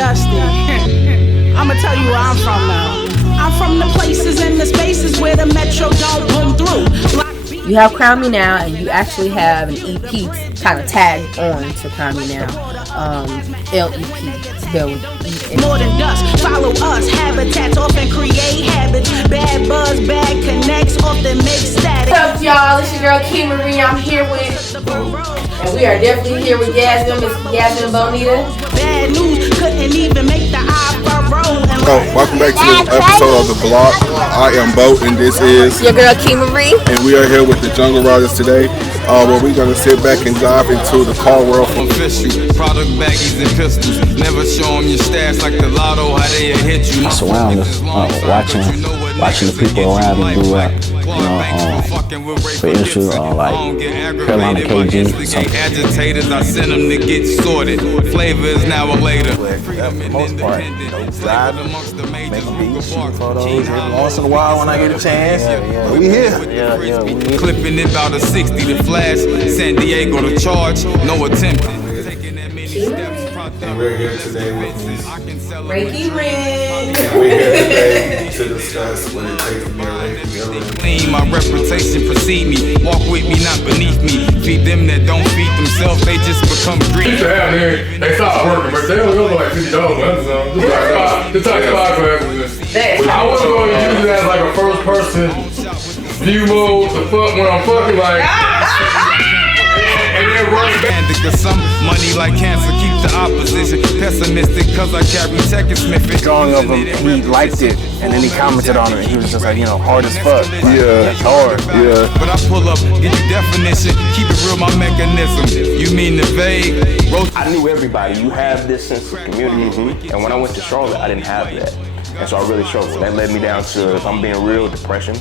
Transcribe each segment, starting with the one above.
dusty. I'ma tell you where I'm from now. I'm from the places and the spaces where the metro don't boom through. You have Crown Me Now, and you actually have an EP kind of tagged on to Crown Me Now. LEP, spelled E-P. More than dust, follow us. Habitats often create habits. Bad buzz, bad connects often make static. What's up, y'all? It's your girl, Kim Marie. I'm here with, and we are definitely here with Yasmin, Miss Yasmin Bonita. Bad news couldn't even make the iPhone. Welcome back to this episode of The Block. I am Bo, and this is your girl, Kim Marie. And we are here with the Jungle Riders today, where we're going to sit back and dive into the car world. Official, product baggies and pistols. Never show them your stats like the lotto, how they hit you. I surround us, watching the people around me do rap. For instance, like Carolina KG. Agitators, I send them to get sorted. Flavor is now or later. For the most part, driving, making beats, shooting photos. Every once in a while when I get a chance, we here. We here. Clipping it about a 60 to flash. San Diego to charge, no attempting. And we're here today with Miss Reiki Ring. And we're here today to discuss what it takes to be a Reiki. Clean, my reputation precede me. Walk with me, not beneath me. Feed them that don't feed themselves, they just become greedy. They stop working, but they only go for like $50 on Amazon. Just like $5 for Amazon. I was going to use it as like a first person view mode to fuck when I'm fucking like. And then run back. Cause some money like cancer keeps the opposition pessimistic, cause I carry tech and Smith. Drawing of him, he liked it, and then he commented on it, and he was just like, hard as fuck. Like, yeah, it's hard. Yeah. But I pull up, give you definition, keep it real, my mechanism. You mean the vague? I knew everybody. You have this sense of community, and when I went to Charlotte, I didn't have that. And so I really struggled. That led me down to, if I'm being real, depression,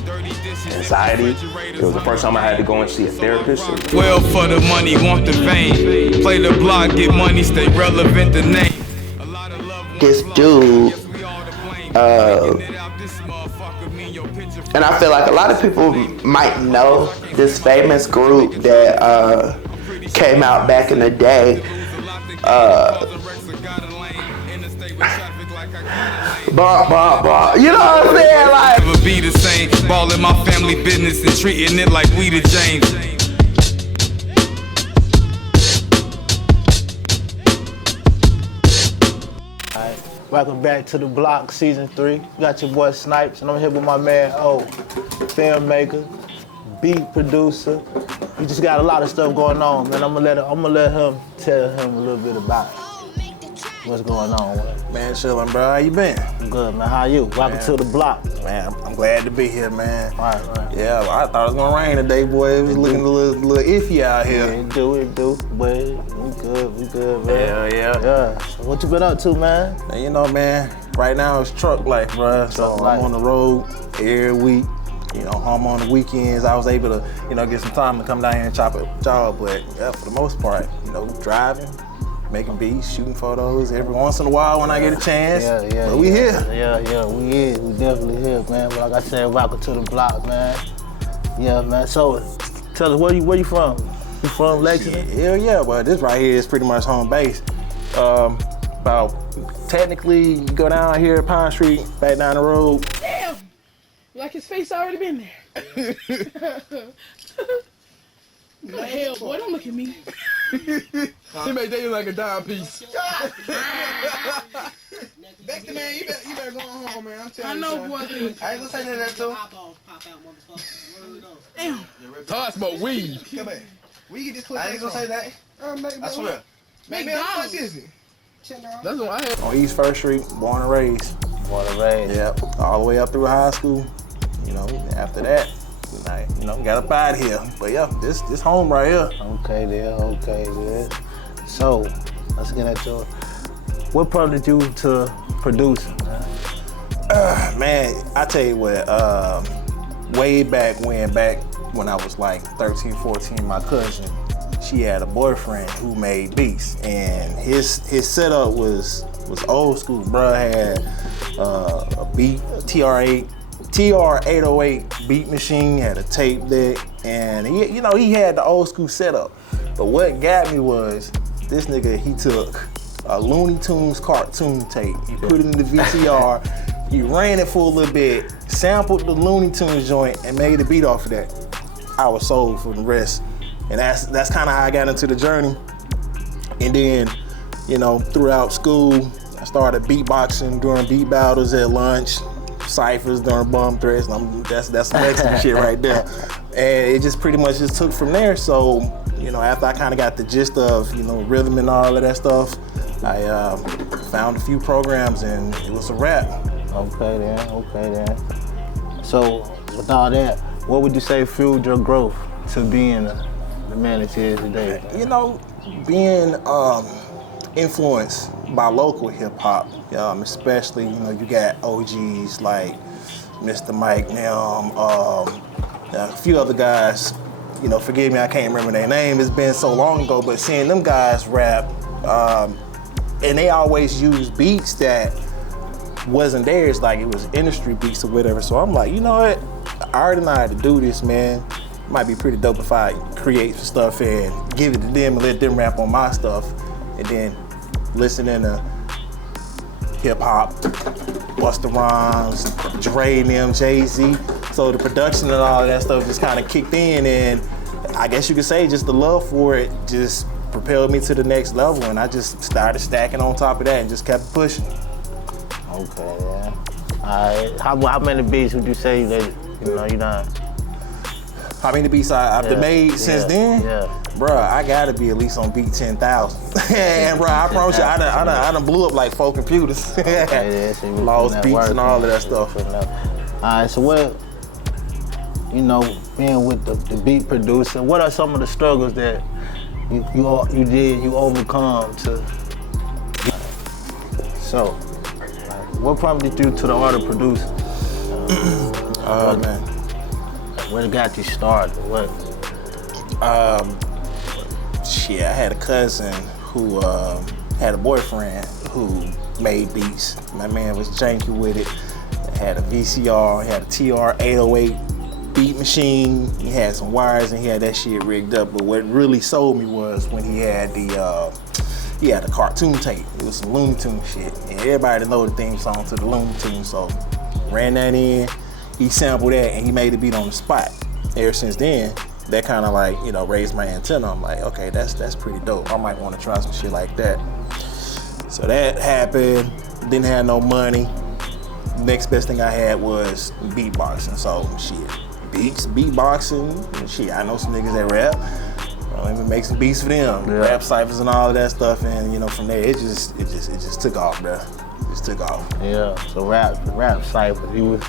anxiety. It was the first time I had to go and see a therapist. Well, for the money, want the fame. Play the block, get money, stay relevant, the name. This dude, and I feel like a lot of people might know this famous group that came out back in the day. Bah. You know what I'm saying? Like, never be the same. Ballin' my family business and treating it like we the James. Alright, welcome back to The Block, Season 3. You got your boy Snipes, and I'm here with my man O, filmmaker, beat producer. We just got a lot of stuff going on, man. I'm gonna let him tell him a little bit about it. What's going on, man? Man, chillin', bro. How you been? I'm good, man. How you? Welcome to The Block. man, I'm glad to be here, man. Right. Yeah, I thought it was gonna rain today, boy. It was looking a little iffy out here. Yeah, it do, boy. We good, man. Yeah. So what you been up to, man? And you know, man, right now it's truck life, bro. So life. I'm on the road every week. You know, home on the weekends. I was able to, get some time to come down here and chop a job, but yeah, for the most part, driving, making beats, shooting photos every once in a while when I get a chance. But we here. Yeah, we here. We definitely here, man. But like I said, welcome to The Block, man. Yeah, man. So, tell us, where you from? You from Lexington? Hell yeah, well, this right here is pretty much home base. Technically, you go down here, Pine Street, back down the road. Damn! Like his face already been there. The hell, boy, don't look at me. He made that like a dime piece. Becky, man, you better go on home, man. I know, boy. I ain't gonna say that too. Damn. Todd smoke weed. Come back. We get this clip. I ain't gonna say that. I swear. McDonald's. Is it? That's what I had. On East First Street, born and raised. Yep, all the way up through high school. After that, got up out of here. But yeah, this home right here. Okay, there. So, let's get at your. What prompted you to producing, man? Man, I tell you what. Way back when I was like 13, 14, my cousin, she had a boyfriend who made beats, and his setup was old school. Bruh had a beat, a TR-808 beat machine, had a tape deck, and he had the old school setup. But what got me was this nigga, he took a Looney Tunes cartoon tape. You put it in the VCR, you ran it for a little bit, sampled the Looney Tunes joint, and made a beat off of that. I was sold for the rest. And that's kind of how I got into the journey. And then, you know, throughout school, I started beatboxing during beat battles at lunch, ciphers during bum threats. That's some Mexican shit right there. And it just pretty much just took from there. So, you know, after I kind of got the gist of, you know, rhythm and all of that stuff, I found a few programs and it was a wrap. Okay then. So with all that, what would you say fueled your growth to being the man that you is today? You know, being influenced by local hip hop, especially, you know, you got OGs like Mr. Mike now, a few other guys, you know, forgive me, I can't remember their name, it's been so long ago, but seeing them guys rap, and they always use beats that wasn't theirs, like it was industry beats or whatever, so I'm like, you know what, I already know how to do this, man. It might be pretty dope if I create some stuff and give it to them and let them rap on my stuff, and then listening to hip hop, Busta Rhymes, Dre and them, Jay-Z. So the production and all of that stuff just kind of kicked in, and I guess you could say just the love for it just propelled me to the next level, and I just started stacking on top of that and just kept pushing. Okay, yeah. All right. How many beats would you say that you done? How many beats I've made since then? Yeah. Bruh, I gotta be at least on beat 10,000. And bruh, I promise you, I done blew up like 4 computers. Okay, so lost beats and all of that stuff. All right, so what, you know, being with the beat producer, what are some of the struggles that you overcome to? So, what prompted you to the art of producing? Man. What got you started? What? Shit, I had a cousin who had a boyfriend who made beats. My man was janky with it. Had a VCR, had a TR-808 beat machine. He had some wires and he had that shit rigged up. But what really sold me was when he had the cartoon tape. It was some Looney Tunes shit. And everybody know the theme song to the Looney Tunes, so ran that in. He sampled that and he made a beat on the spot. Ever since then, that kind of like, you know, raised my antenna. I'm like, okay, that's pretty dope. I might want to try some shit like that. So that happened. Didn't have no money. Next best thing I had was beatboxing. So shit, beats, beatboxing, shit. I know some niggas that rap. Let me make some beats for them, rap ciphers and all of that stuff, and you know, from there it just took off, bro. It just took off. Yeah. So rap ciphers. You was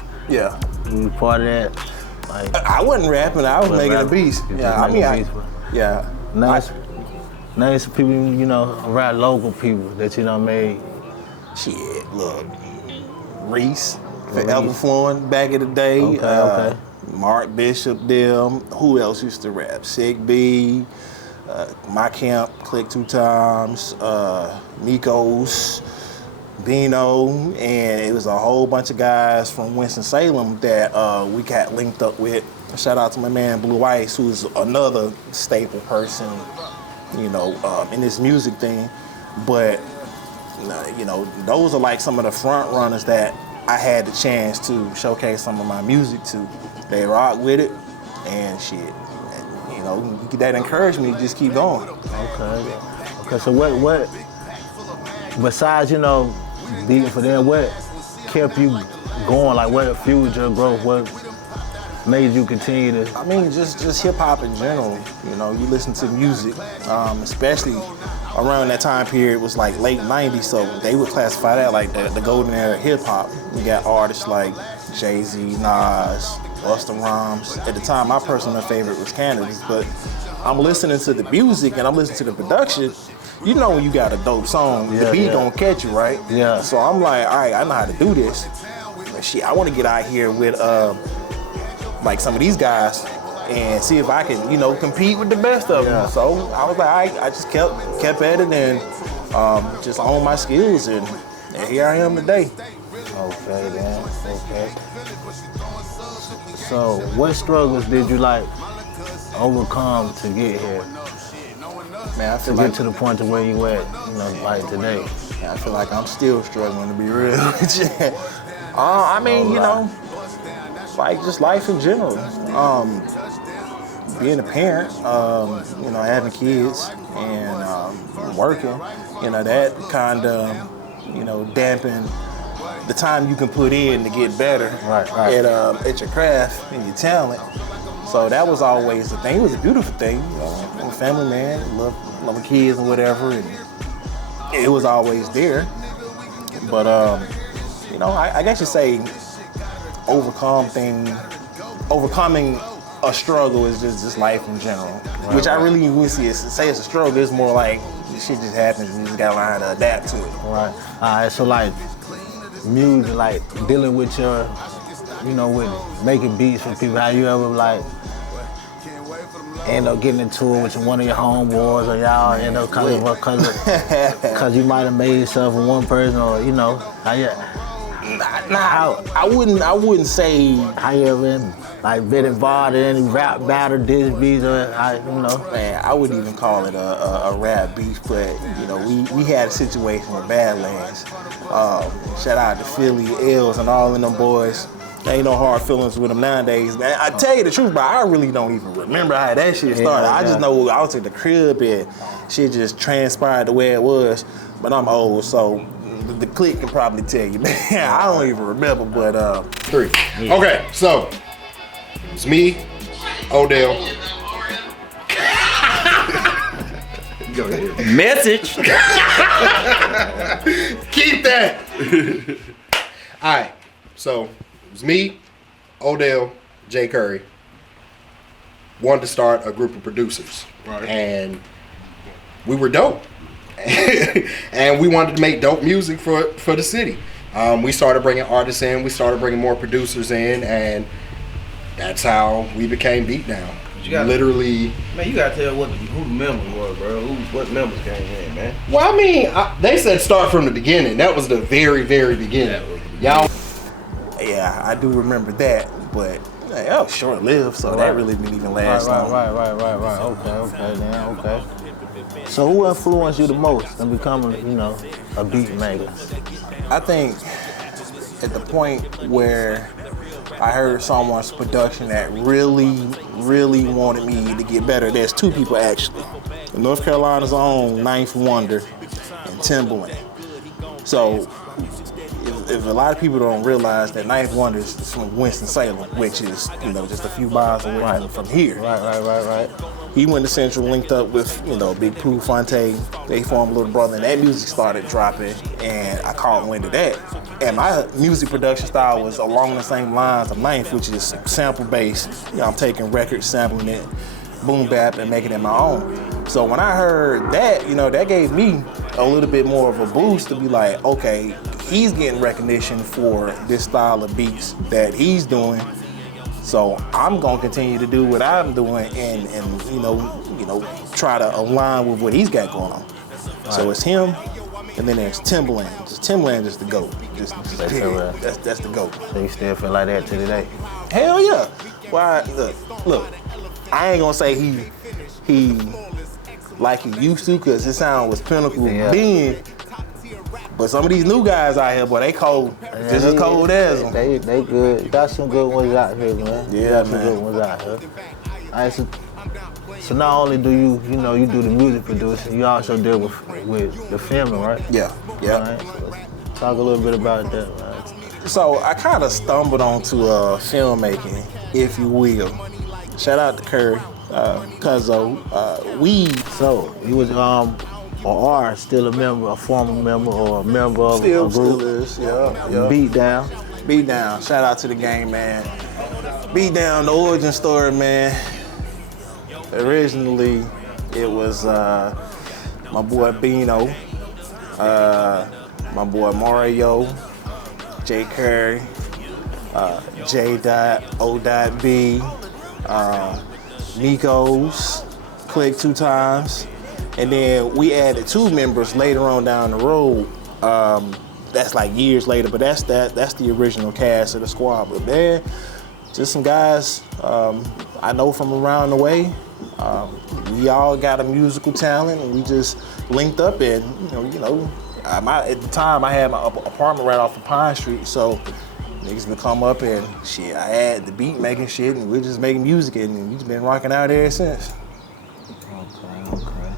part of that. Like, I wasn't rapping. I was making the beats. Yeah, I mean, Now some people, you know, rap local people that you done made. Shit, look, Reese, Forever Flowing back in the day. Okay. Mark Bishop, them. Who else used to rap? Sick B, My Camp, Click 2 Times, Nikos, Bino, and it was a whole bunch of guys from Winston-Salem that we got linked up with. Shout out to my man Blue Ice, who's another staple person, you know, in this music thing. But, you know, those are like some of the front runners that I had the chance to showcase some of my music to. They rock with it, and shit, and, you know, that encouraged me to just keep going. Okay, so what, besides, you know, beating for them, what kept you going? Like, what fueled your growth? What made you continue to? I mean, just hip hop in general. You know, you listen to music, especially around that time period was like late 90s, so they would classify that like the golden era of hip hop. You got artists like Jay-Z, Nas, Busta Rhymes. At the time, my personal favorite was Canada's, but I'm listening to the music and I'm listening to the production. You know when you got a dope song, the beat gonna catch you, right? Yeah. So I'm like, all right, I know how to do this. But shit, I want to get out here with like some of these guys and see if I can, you know, compete with the best of them. So I was like, I just kept at it and just honed my skills, and here I am today. Okay, man. Okay. So, what struggles did you like overcome to get here? Man, I feel to like get to the point to where you at, like today? I feel like I'm still struggling, to be real with you. I mean, like just life in general. Being a parent, having kids and working, that kind of, dampen the time you can put in to get better at your craft and your talent. So that was always the thing. It was a beautiful thing. I'm a family man, love my kids and whatever, and it was always there. But I guess you say overcoming a struggle is just life in general, which I really wouldn't say it's a struggle. It's more like shit just happens and you just gotta learn how to adapt to it. Right. All right. So like music, like dealing with your, with making beats for people. Have you ever like end up getting into it with one of your homeboys, or y'all end up because you might have made stuff with one person, or I wouldn't say how you ever been involved in any rap battle, diss beats, or Man, I wouldn't even call it a rap beef, but we had a situation with Badlands. Shout out to Philly, Els, and all of them boys. Ain't no hard feelings with them nowadays, man. I tell you the truth, but I really don't even remember how that shit started. I just know I was at the crib and shit just transpired the way it was. But I'm old, so the clique can probably tell you, man. I don't even remember, but 3. Yeah. Okay, so it's me, Odell. Go ahead. Message. Keep that. All right, so it was me, Odell, Jay Curry. Wanted to start a group of producers, and we were dope. And we wanted to make dope music for the city. We started bringing artists in, we started bringing more producers in, and that's how we became Beatdown. Literally. Man, you gotta tell who the members were, bro. What members came in, man? Well, I mean, they said start from the beginning. That was the very, very beginning. Y'all. Yeah, I do remember that, but that was short-lived, so that really didn't even last long. Right. Okay. So who influenced you the most in becoming, a beat maker? I think at the point where I heard someone's production that really, really wanted me to get better. There's 2 people actually. North Carolina's own Ninth Wonder and Timbaland. So if a lot of people don't realize that Ninth Wonder is from Winston-Salem, which is, just a few miles away from here. Right. He went to Central, linked up with, Big Pooh, Fonte. They formed Little Brother, and that music started dropping, and I caught wind of that. And my music production style was along the same lines of Ninth, which is sample-based. I'm taking records, sampling it, boom bap, and making it my own. So when I heard that, that gave me a little bit more of a boost to be like, okay, he's getting recognition for this style of beats that he's doing. So I'm gonna continue to do what I'm doing and try to align with what he's got going on. Right. So it's him, and then there's Timbaland. Timbaland is the GOAT. Just period. That's the GOAT. So you still feel like that to today? Hell yeah. Why? Look. I ain't gonna say he like he used to, cause his sound was pinnacle then. But some of these new guys out here, boy, they cold. Just as cold as them. They good. Got some good ones out here, man. Yeah, some good ones out here. All right, so not only do you do the music producing, you also deal with the filming, right? Yeah. All right, so talk a little bit about that, man. So I kind of stumbled onto filmmaking, if you will. Shout out to Curry, Cuzzo, So you was or are still a member, a former member, or a member of a group? Still is, yeah. Beatdown. Shout out to the game, man. Beatdown, the origin story, man. Originally, it was my boy Bino, my boy Mario, Jay Curry, J.O.B, Nico's, Click 2 times. And then we added 2 members later on down the road. That's like years later, but that's the original cast of the squad. But man, just some guys I know from around the way, we all got a musical talent, and we just linked up. And at the time I had my apartment right off of Pine Street, so niggas would come up and shit. I had the beat making shit, and we're just making music, and we just been rocking out ever since. Okay.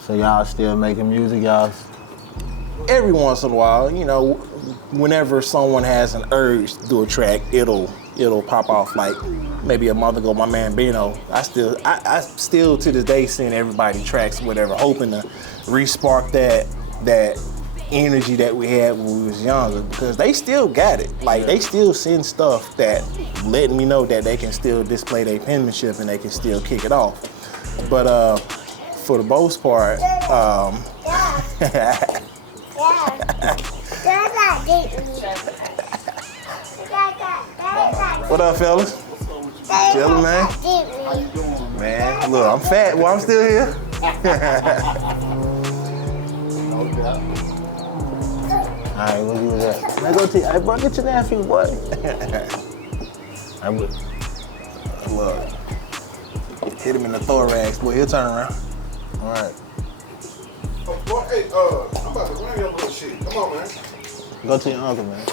So y'all still making music, y'all? Every once in a while, whenever someone has an urge to do a track, it'll pop off. Like maybe a month ago, my man Bino, I still to this day send everybody tracks, whatever, hoping to re-spark that energy that we had when we was younger, because they still got it. Like they still send stuff that letting me know that they can still display their penmanship and they can still kick it off. But for the most part, what up, fellas? Chillin', man. Man, look, I'm fat. Well, I'm still here. All right, what you was at? Let's go to you. Hey, bro, get your nephew, boy. Look, hit him in the thorax, boy. He'll turn around. All right. Oh, boy, hey, I'm about to run your little shit. Come on, man. Go to your uncle, man.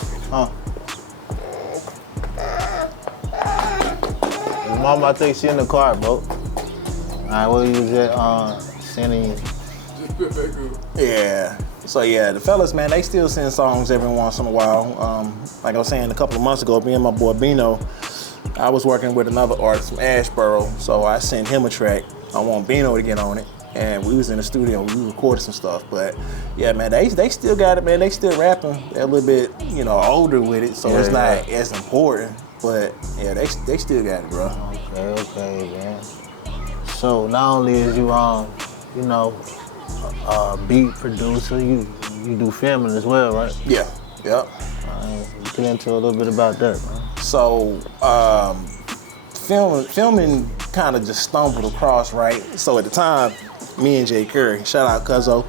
His mom, I think she in the car, bro. All right, what you was at sending you? Yeah. So yeah, the fellas, man, they still send songs every once in a while. Like I was saying a couple of months ago, me and my boy Bino, I was working with another artist from Asheboro, so I sent him a track. I want Bino to get on it, and we was in the studio, we recorded some stuff. But yeah, man, they still got it, man. They still rapping. They're a little bit, older with it, so it's not as important. But yeah, they still got it, bro. Okay, man. So not only is you beat producer, you do filming as well, right? Yeah. Yep. Get into a little bit about that, man. So filming kind of just stumbled across, right? So at the time, me and Jay Curry, shout out Cuzzo,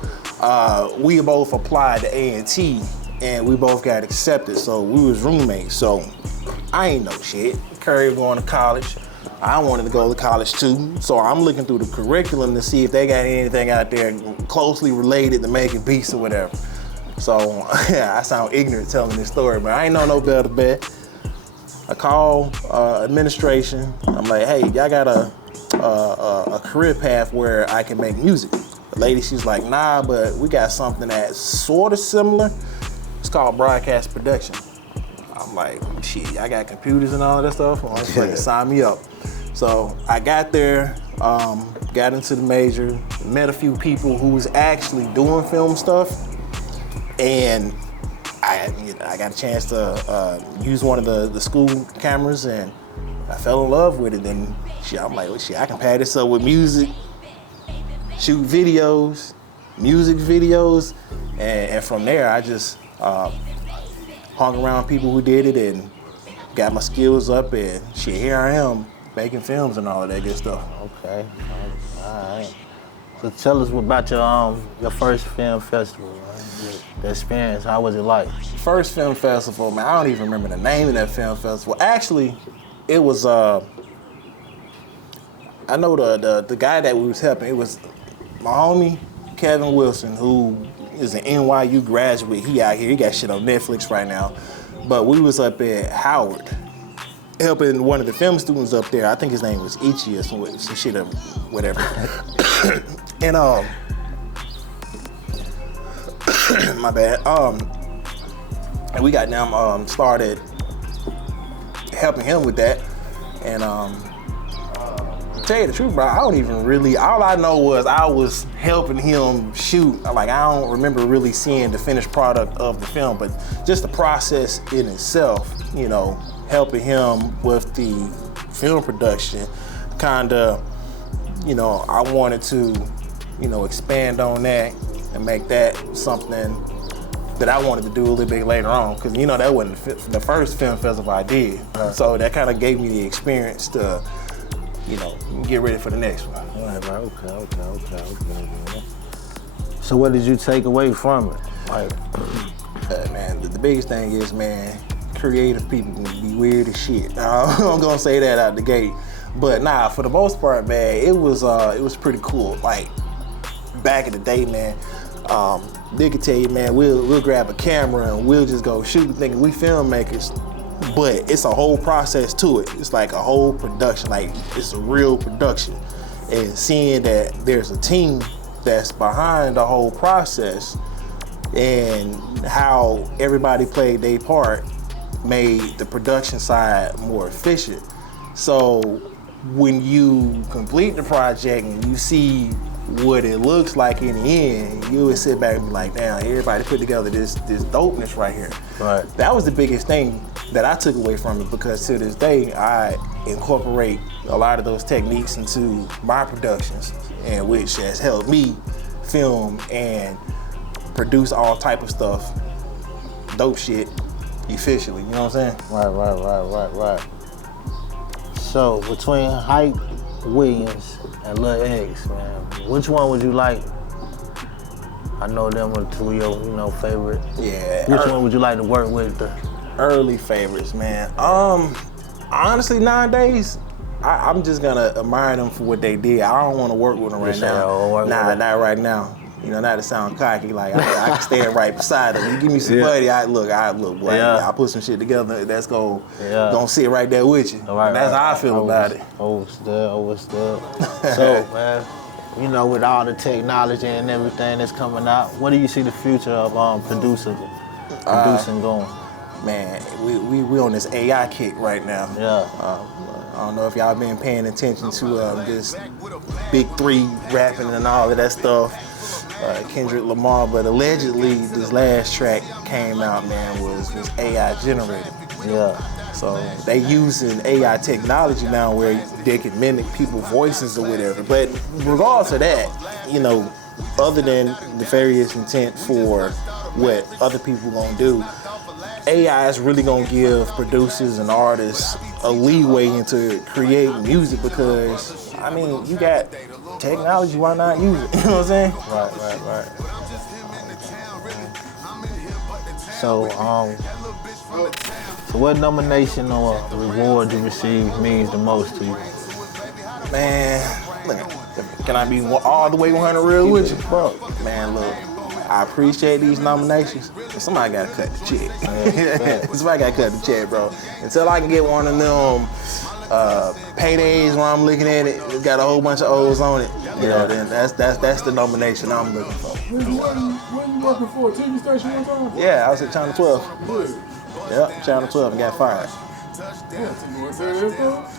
we both applied to A&T and we both got accepted. So we was roommates. So I ain't know shit. Curry was going to college. I wanted to go to college too, so I'm looking through the curriculum to see if they got anything out there closely related to making beats or whatever. So I sound ignorant telling this story, but I ain't know no better bet. I call administration. I'm like, hey, y'all got a career path where I can make music? The lady, she's like, nah, but we got something that's sort of similar. It's called broadcast production. I'm like, shit, I got computers and all of that stuff. Well, like, sign me up. So I got there, got into the major, met a few people who was actually doing film stuff, and I got a chance to use one of the school cameras, and I fell in love with it. And shit, I'm like, well, shit, I can pad this up with music, shoot videos, music videos, and from there I just hung around people who did it and got my skills up, and shit, here I am making films and all of that good stuff. Okay, all right. So tell us about your first film festival, right? The experience, how was it like? First film festival, man, I don't even remember the name of that film festival. Actually, it was, I know the guy that we was helping, it was my homie, Kevin Wilson, who is an NYU graduate. He out here, he got shit on Netflix right now. But we was up at Howard, helping one of the film students up there. I think his name was Ichi or some shit or whatever. And my bad. And we got them started helping him with that. And to tell you the truth, bro, I don't even really, all I know was I was helping him shoot. Like, I don't remember really seeing the finished product of the film, but just the process in itself, helping him with the film production, kinda, I wanted to, expand on that and make that something that I wanted to do a little bit later on, because that wasn't the first film festival I did. So that kind of gave me the experience to, get ready for the next one. All right, okay. So what did you take away from it? Like, man, the biggest thing is, man, creative people can be weird as shit. I'm gonna say that out the gate. But nah, for the most part, man, it was pretty cool. Like back in the day, man, they could tell you, man, we'll grab a camera and we'll just go shoot, thinking we filmmakers. But it's a whole process to it. It's like a whole production, like it's a real production. And seeing that there's a team that's behind the whole process and how everybody played their part made the production side more efficient. So when you complete the project and you see what it looks like in the end, you would sit back and be like, damn, everybody put together this dopeness right here. Right. That was the biggest thing that I took away from it, because to this day, I incorporate a lot of those techniques into my productions, and which has helped me film and produce all type of stuff, dope shit, efficiently, you know what I'm saying? Right. So between Hype Williams and Lil X, man, which one would you like? I know them are two of your, favorite. Yeah. Which one would you like to work with? Early favorites, man. Honestly, nowadays, I'm just gonna admire them for what they did. I don't want to work with them right now. Not right now. Not to sound cocky, like I can stand right beside them. You give me some money, I look, boy. Yeah. I put some shit together that's gonna sit right there with you. And that's how I feel about it. Overstood. So, man, with all the technology and everything that's coming out, what do you see the future of producing going? Man, we on this AI kick right now. Yeah. I don't know if y'all been paying attention to this Big 3 rapping and all of that stuff. Kendrick Lamar, but allegedly this last track came out, man, was AI generated. Yeah. So they using AI technology now where they can mimic people's voices or whatever. But regardless of that, other than nefarious intent for what other people gonna do, AI is really gonna give producers and artists a leeway into creating music, because you got technology, why not use it? You know what I'm saying? Right. So, so what nomination or reward you received means the most to you? Man, look, can I be all the way 100 real with you? Bro, man, look, I appreciate these nominations, but somebody gotta cut the check. Somebody gotta cut the check, bro. Until I can get one of them paydays where I'm looking at it, it's got a whole bunch of O's on it. Then that's the nomination I'm looking for. Where you working for? A TV station one time? Yeah, I was at Channel 12. Yep, Channel 12 and got fired.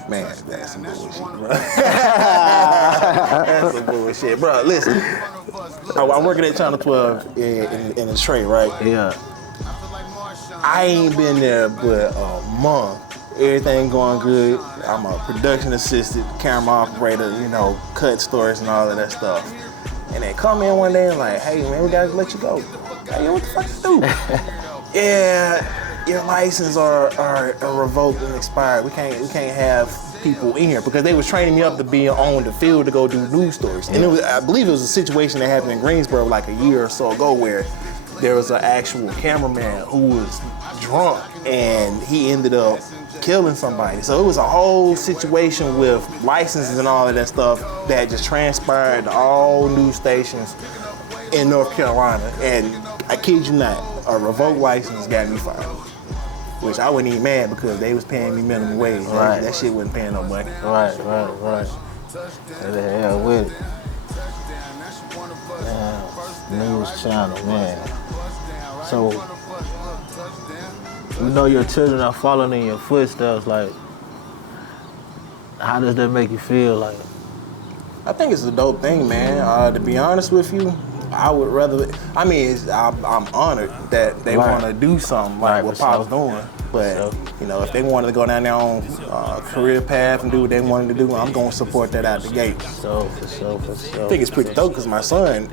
Man, that's some bullshit, bro. That's some bullshit, bro. Listen, I'm working at Channel 12 in Detroit, right? Yeah. I ain't been there but a month. Everything going good. I'm a production assistant, camera operator, cut stories and all of that stuff. And they come in one day and like, hey man, we gotta let you go. Hey, what the fuck you do? Yeah, your license are revoked and expired. We can't have people in here, because they was training me up to be on the field to go do news stories. And I believe it was a situation that happened in Greensboro like a year or so ago, where there was an actual cameraman who was drunk and he ended up killing somebody. So it was a whole situation with licenses and all of that stuff that just transpired to all news stations in North Carolina. And I kid you not, a revoked license got me fired. Which I wasn't even mad, because they was paying me minimum wage. Right. That shit wasn't paying no money. Right. What the hell with it? News channel, man. So, your children are following in your footsteps. Like, how does that make you feel? Like, I think it's a dope thing, man. To be honest with you, I would rather. I'm honored that they want to do something like what Pop's doing. But if they wanted to go down their own career path and do what they wanted to do, I'm gonna support that out the gate. For sure. I think it's pretty dope, because my son,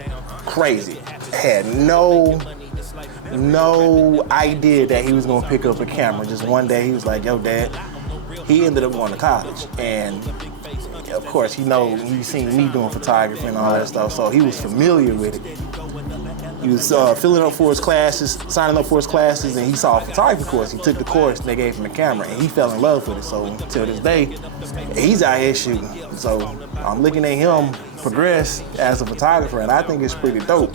crazy, had no idea that he was gonna pick up a camera. Just one day he was like, yo, Dad. He ended up going to college, and of course he's seen me doing photography and all that stuff, so he was familiar with it. He was filling up for his classes, signing up for his classes, and he saw a photography course. He took the course, and they gave him a camera, and he fell in love with it. So till this day, he's out here shooting. So I'm looking at him progress as a photographer, and I think it's pretty dope.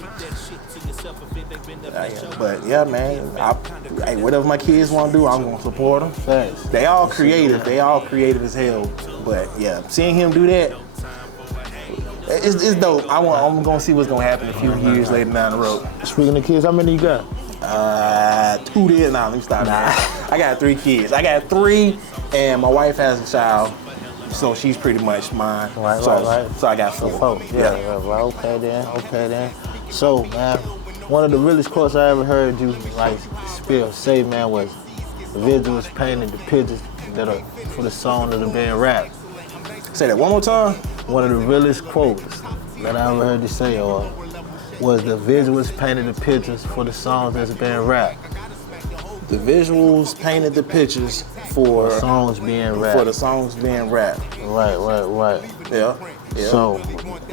But yeah, man, hey, whatever my kids want to do, I'm gonna support them. Thanks. They all creative. They all creative as hell. But yeah, seeing him do that, it's dope. I'm gonna see what's gonna happen a few years later down the road. Speaking of kids, how many you got? 2 there. Nah, let me stop. I got 3 kids. I got 3, and my wife has a child, so she's pretty much mine. Right. So I got 4. Yeah. Okay then. So, man, one of the realest quotes I ever heard you say, man, was the visuals painted the pictures that are for the song that are being rapped. Say that one more time. One of the realest quotes that I ever heard you say was the visuals painted the pictures for the songs that's being rapped. The visuals painted the pictures for the songs being rapped. For the songs being rapped. Right. Yeah. So,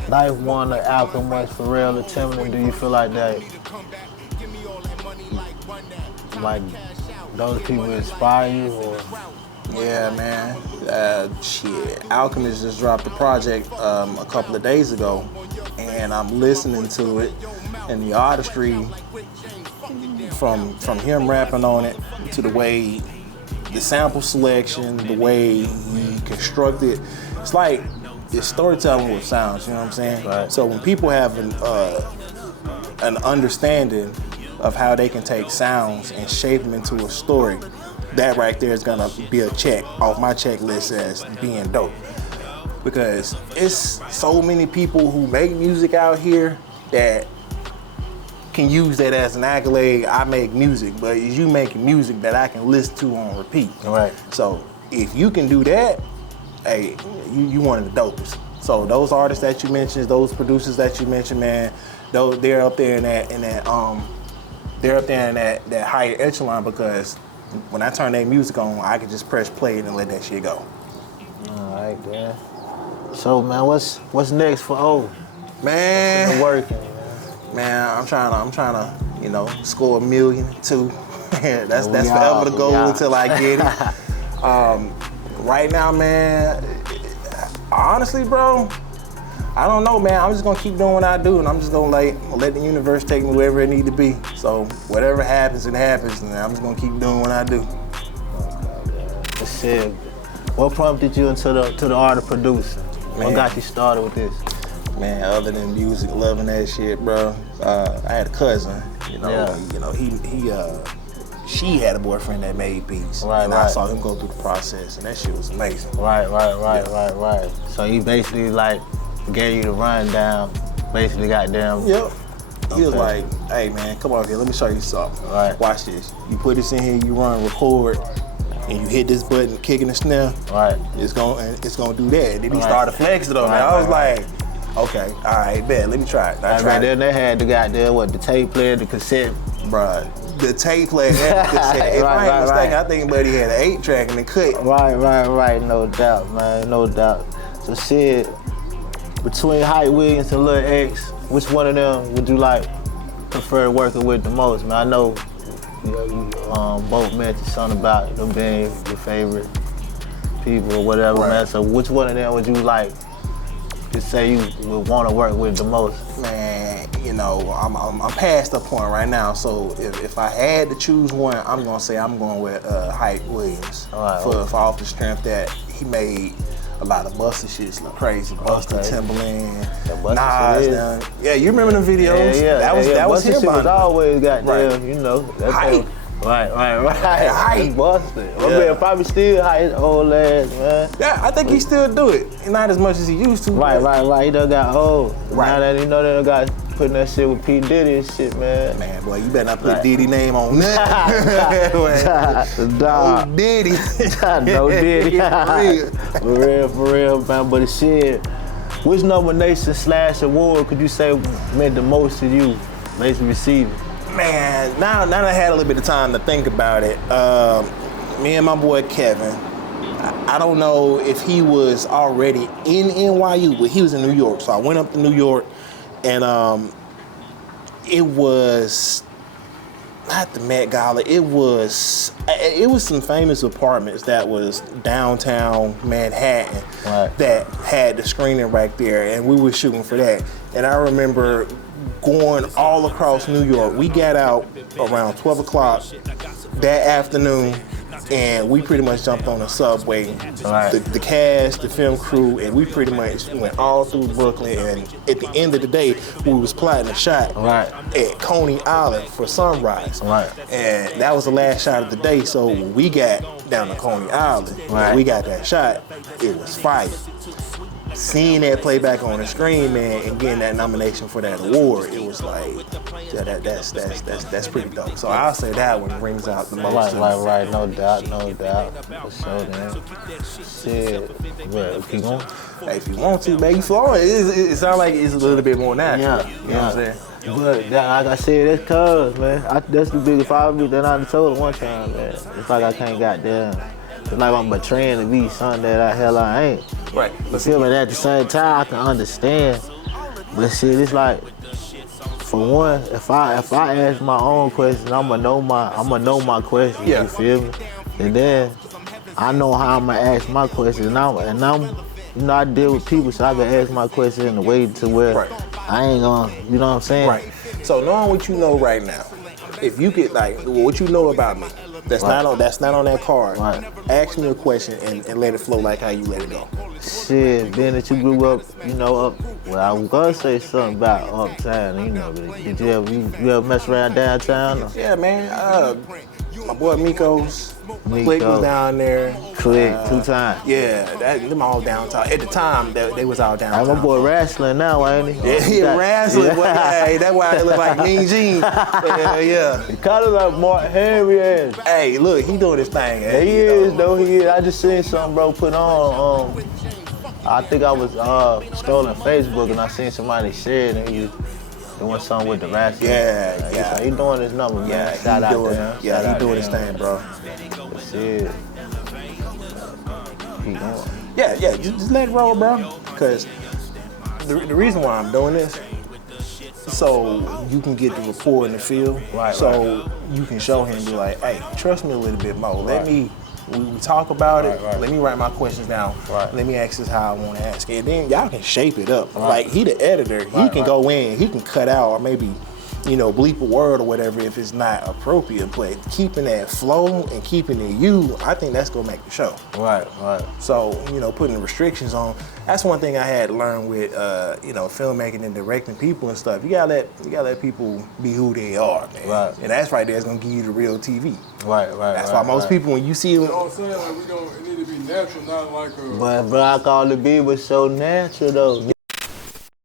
Life won the Alchemist, Pharrell, the Timberland. Do you feel like that? Like those people inspire you, or? Yeah, man. Alchemist just dropped a project a couple of days ago, and I'm listening to it, and the artistry from him rapping on it to the way the sample selection, the way he constructed, it's like it's storytelling with sounds. You know what I'm saying? Right. So when people have an understanding of how they can take sounds and shape them into a story, that right there is gonna be a check off my checklist as being dope. Because it's so many people who make music out here that can use that as an accolade. I make music, but is you making music that I can listen to on repeat. Right. So if you can do that, hey, you one of the dopest. So those artists that you mentioned, those producers that you mentioned, man, they're up there in that higher echelon, because when I turn their music on, I can just press play and let that shit go. All right, man. So, man, what's next for O? Man, what's working, man, I'm trying to, score 1 million too. that's forever the goal until I get it. Right now, man, honestly, bro, I don't know, man. I'm just gonna keep doing what I do, and I'm just gonna let the universe take me wherever it need to be. So whatever happens, it happens, and I'm just gonna keep doing what I do. That's it. What prompted you into the art of producing? What got you started with this? Man, other than music, loving that shit, bro. I had a cousin, she had a boyfriend that made beats. Right. I saw him go through the process, and that shit was amazing. Right. So he basically gave you the rundown, basically goddamn. Yep. He was like, hey man, come on here, let me show you something. Right. Watch this. You put this in here, you run record, and you hit this button, kicking the snare. Right. It's gonna do that. And then he started flexing on it. I was like, okay, all right, bet, let me try it. Then they had the goddamn the tape player, the cassette. Bruh, the tape player and the cassette. If I ain't mistaken, I think buddy had an 8-track and the cut. Right, no doubt, man, no doubt. So shit, between Hype Williams and Lil X, which one of them would you prefer working with the most, man? I know you both mentioned something about them being your favorite people or whatever, man. So which one of them would you to say you would want to work with the most? Man, I'm past the point right now. So if I had to choose one, I'm gonna say I'm going with Hype Williams for off the strength that he made a lot of Busta shits look crazy. Busta, Timberland, Nas. Yeah, you remember the videos? Yeah. That was him. Busta shit was always goddamn, that's Hype. Right. Hype. Busta. My man probably still hype his old ass, man. Yeah, I think he still do it. Not as much as he used to. Right. He done got old. Right. Now that they done got putting that shit with P. Diddy and shit, man. Man, boy, you better not put Diddy name on that. No Diddy. No Diddy. For real, man. But shit, which nomination / award could you say meant the most to you, basically receiving? Man, now that I had a little bit of time to think about it, me and my boy Kevin, I don't know if he was already in NYU, but he was in New York. So I went up to New York, and it was not the Met Gala. It was some famous apartments that was downtown Manhattan that had the screening right there, and we were shooting for that. And I remember going all across New York. We got out around 12 o'clock that afternoon, and we pretty much jumped on the subway, the cast, the film crew, and we pretty much went all through Brooklyn. And at the end of the day, we was plotting a shot at Coney Island for sunrise. And that was the last shot of the day. So when we got down to Coney Island, and we got that shot, it was fire. Seeing that playback on the screen, man, and getting that nomination for that award, it was like, yeah, that's pretty dope. So I'll say that one rings out the most. Right, no doubt. For sure, man. Shit, well, keep going. Hey, if you want to, man, you flowing. It sounds like it's a little bit more natural. You know what I'm saying? But like I said, that's cuz, man. That's the biggest problem that I told her one time, man. It's like I can't goddamn. It's like I'm betraying to be something that I ain't. Right. You feel me? At the same time, I can understand. But shit, it's like, for one, if I ask my own question, I'ma know my question. You feel me? And then I know how I'ma ask my question. And I'm you know, I deal with people, so I can ask my question in a way to where I ain't gonna, you know what I'm saying? Right. So knowing what you know right now, if you get like what you know about me, that's not on that card. Ask me a question and let it flow like how you let it go. Shit, being that you grew up, you know, well, I was gonna say something about uptown, you know, but did you ever mess around downtown? Or? Yeah, man. My boy Miko's Click was down there. Click 2 times. Yeah, them all downtown. At the time, they was all downtown. My boy wrestling now, ain't he? Yeah, wrestling. Boy, hey, that's why it look like Mean Gene. Yeah. He kind of like Mark Henry ass. Hey, look, he doing his thing. Yeah, he is, though. He is. I just seen something, bro, put on. I think I was strolling Facebook and I seen somebody share and he was doing something with the wrestling. Yeah. He doing his number, man. Yeah, Shout out to him. Yeah, he doing his thing, bro. Shit. Keep going. Yeah, just let it roll, bro. Because the reason why I'm doing this, so you can get the rapport in the field. So you can show him and be like, hey, trust me a little bit more. We talk about it. Let me write my questions down. Let me ask this how I want to ask it. And then y'all can shape it up. Like, he the editor. He can go in. He can cut out or maybe, you know, bleep a word or whatever if it's not appropriate. But keeping that flow and keeping it you, I think that's going to make the show. Right. So, you know, putting the restrictions on, that's one thing I had to learn with, you know, filmmaking and directing people and stuff. You gotta let people be who they are, man. And that's right there. It's going to give you the real TV. That's why most people, when you see it. You know what I'm saying? Like, it need to be natural, not like a. But Brock all the B was so natural, though.